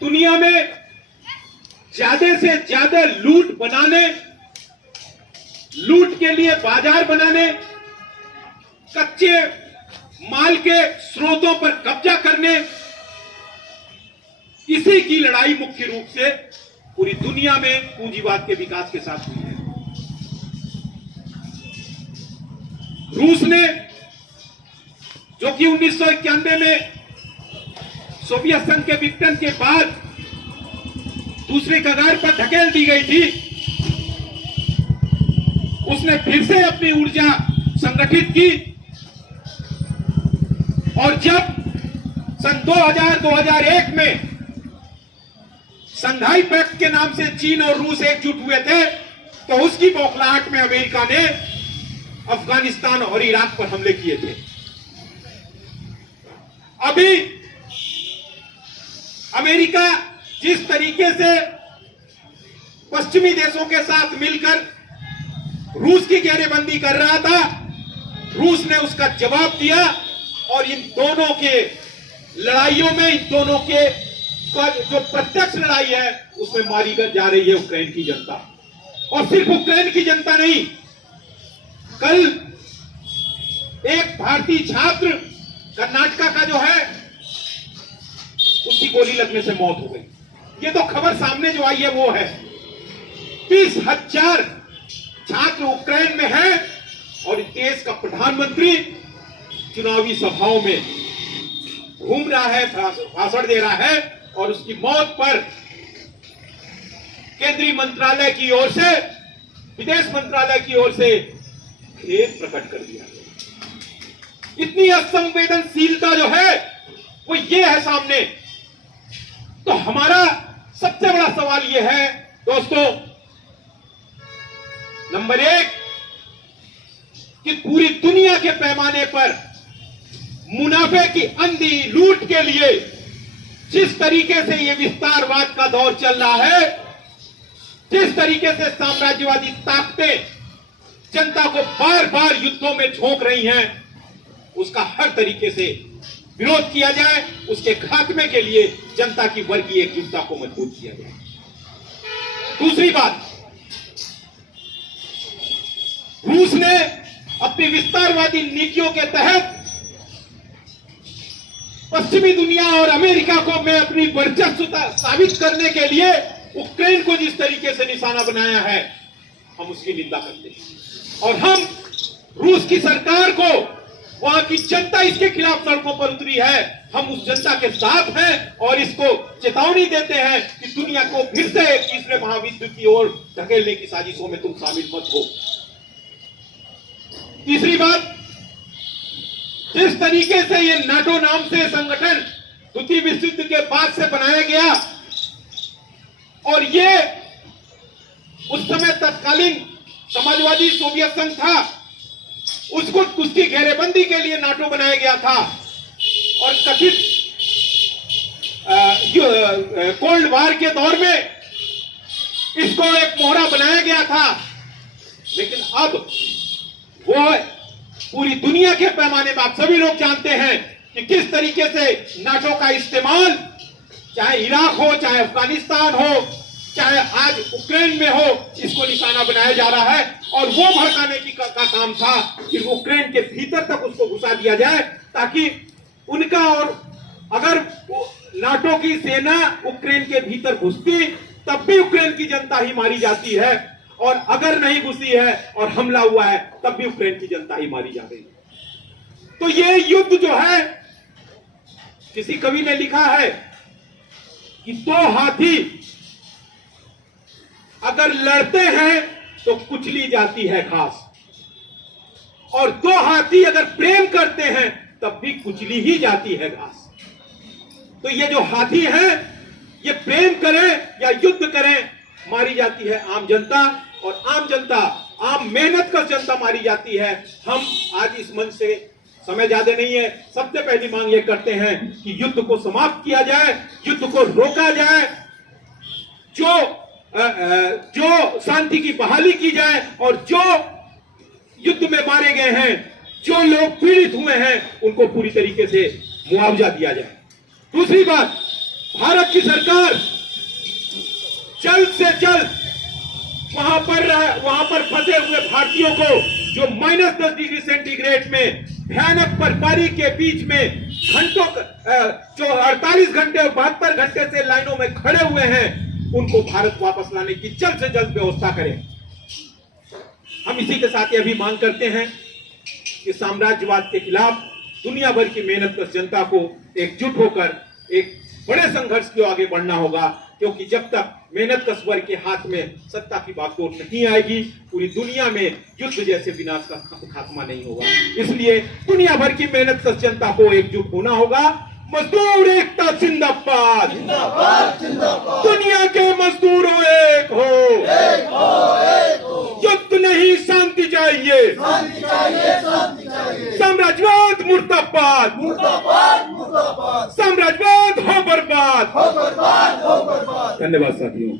दुनिया में ज्यादा से ज्यादा लूट बनाने, लूट के लिए बाजार बनाने, कच्चे माल के स्रोतों पर कब्जा करने, इसी की लड़ाई मुख्य रूप से पूरी दुनिया में पूंजीवाद के विकास के साथ हुई है। रूस ने, जो कि 1991 में सोवियत संघ के विघटन के बाद दूसरे कगार पर धकेल दी गई थी, उसने फिर से अपनी ऊर्जा संगठित की और जब सन 2000-2001 में संघाई पैक्ट के नाम से चीन और रूस एकजुट हुए थे, तो उसकी बौखलाहट में अमेरिका ने अफगानिस्तान और इराक पर हमले किए थे। अभी अमेरिका जिस तरीके से पश्चिमी देशों के साथ मिलकर रूस की घेरेबंदी कर रहा था, रूस ने उसका जवाब दिया और इन दोनों के लड़ाइयों में, इन दोनों के जो प्रत्यक्ष लड़ाई है उसमें मारी जा रही है यूक्रेन की जनता। और सिर्फ यूक्रेन की जनता नहीं, कल एक भारतीय छात्र कर्नाटका का जो है उसकी गोली लगने से मौत हो गई। ये तो खबर सामने जो आई है वो है। 30,000 छात्र यूक्रेन में हैं और देश का प्रधानमंत्री चुनावी सभाओं में घूम रहा है, भाषण दे रहा है और उसकी मौत पर केंद्रीय मंत्रालय की ओर से, विदेश मंत्रालय की ओर से खेद प्रकट कर दिया गया। इतनी असंवेदनशीलता जो है वो ये है सामने। तो हमारा सबसे बड़ा सवाल ये है दोस्तों, नंबर 1 कि पूरी दुनिया के पैमाने पर मुनाफे की अंधी लूट के लिए जिस तरीके से ये विस्तारवाद का दौर चल रहा है, जिस तरीके से साम्राज्यवादी ताकतें जनता को बार बार युद्धों में झोंक रही हैं, उसका हर तरीके से विरोध किया जाए, उसके खात्मे के लिए जनता की वर्गीय एकजुटता को मजबूत किया जाए। दूसरी बात, रूस ने अपनी विस्तारवादी नीतियों के तहत पश्चिमी दुनिया और अमेरिका को में अपनी वर्चस्वता साबित करने के लिए यूक्रेन को जिस तरीके से निशाना बनाया है, हम उसकी निंदा करते हैं। और हम रूस की सरकार को, वहां की जनता इसके खिलाफ सड़कों पर उतरी है, हम उस जनता के साथ हैं और इसको चेतावनी देते हैं कि दुनिया को फिर से एक तीसरे महायुद्ध की ओर धकेलने की साजिशों में तुम शामिल मत हो। तीसरी बात, जिस तरीके से ये नाटो नाम से संगठन द्वितीय विश्व युद्ध के बाद से बनाया गया और ये उस समय तत्कालीन समाजवादी सोवियत संघ था, उसको उसकी घेरेबंदी के लिए नाटो बनाया गया था और कथित कोल्ड वार के दौर में इसको एक मोहरा बनाया गया था। लेकिन अब वो पूरी दुनिया के पैमाने में आप सभी लोग जानते हैं कि किस तरीके से नाटो का इस्तेमाल, चाहे इराक हो, चाहे अफगानिस्तान हो, चाहे आज यूक्रेन में हो, इसको निशाना बनाया जा रहा है। और वो भड़काने की का काम था कि यूक्रेन के भीतर तक उसको घुसा दिया जाए, ताकि उनका, और अगर नाटो की सेना यूक्रेन के भीतर घुसती तब भी यूक्रेन की जनता ही मारी जाती है, और अगर नहीं घुसी है और हमला हुआ है तब भी यूक्रेन की जनता ही मारी जा रही है। तो ये युद्ध जो है, किसी कवि ने लिखा है कि 2 हाथी अगर लड़ते हैं तो कुचली जाती है घास, और 2 हाथी अगर प्रेम करते हैं तब भी कुचली ही जाती है घास। तो ये जो हाथी हैं, ये प्रेम करें या युद्ध करें, मारी जाती है आम जनता, और आम जनता, आम मेहनत कर जनता मारी जाती है। हम आज इस मंच से, समय ज्यादा नहीं है, सबसे पहली मांग ये करते हैं कि युद्ध को समाप्त किया जाए, युद्ध को रोका जाए, जो शांति की बहाली की जाए, और जो युद्ध में मारे गए हैं, जो लोग पीड़ित हुए हैं, उनको पूरी तरीके से मुआवजा दिया जाए। दूसरी बात, भारत की सरकार जल्द से जल्द वहां पर फंसे हुए भारतीयों को जो -10 डिग्री सेंटीग्रेड में भयानक बर्फबारी के बीच में घंटों जो 48 घंटे और 72 घंटे से लाइनों में खड़े हुए हैं, उनको भारत वापस लाने की जल्द से जल्द व्यवस्था करें। हम इसी के साथ ये भी मांग करते हैं कि साम्राज्यवाद के खिलाफ दुनिया भर की मेहनतकश जनता को एकजुट होकर एक बड़े संघर्ष की ओर आगे बढ़ना होगा, क्योंकि जब तक मेहनतकश वर्ग के हाथ में सत्ता की बागडोर नहीं आएगी, पूरी दुनिया में युद्ध जैसे विनाश का खात्मा नहीं होगा। इसलिए दुनिया भर की मेहनतकश जनता को एकजुट होना होगा। मजदूर एकता जिंदाबाद, दुनिया के मजदूरों एक हो, युद्ध नहीं शांति चाहिए, साम्राज्यवाद मुर्दाबाद, साम्राज्यवाद हो बर्बाद। धन्यवाद साथियों।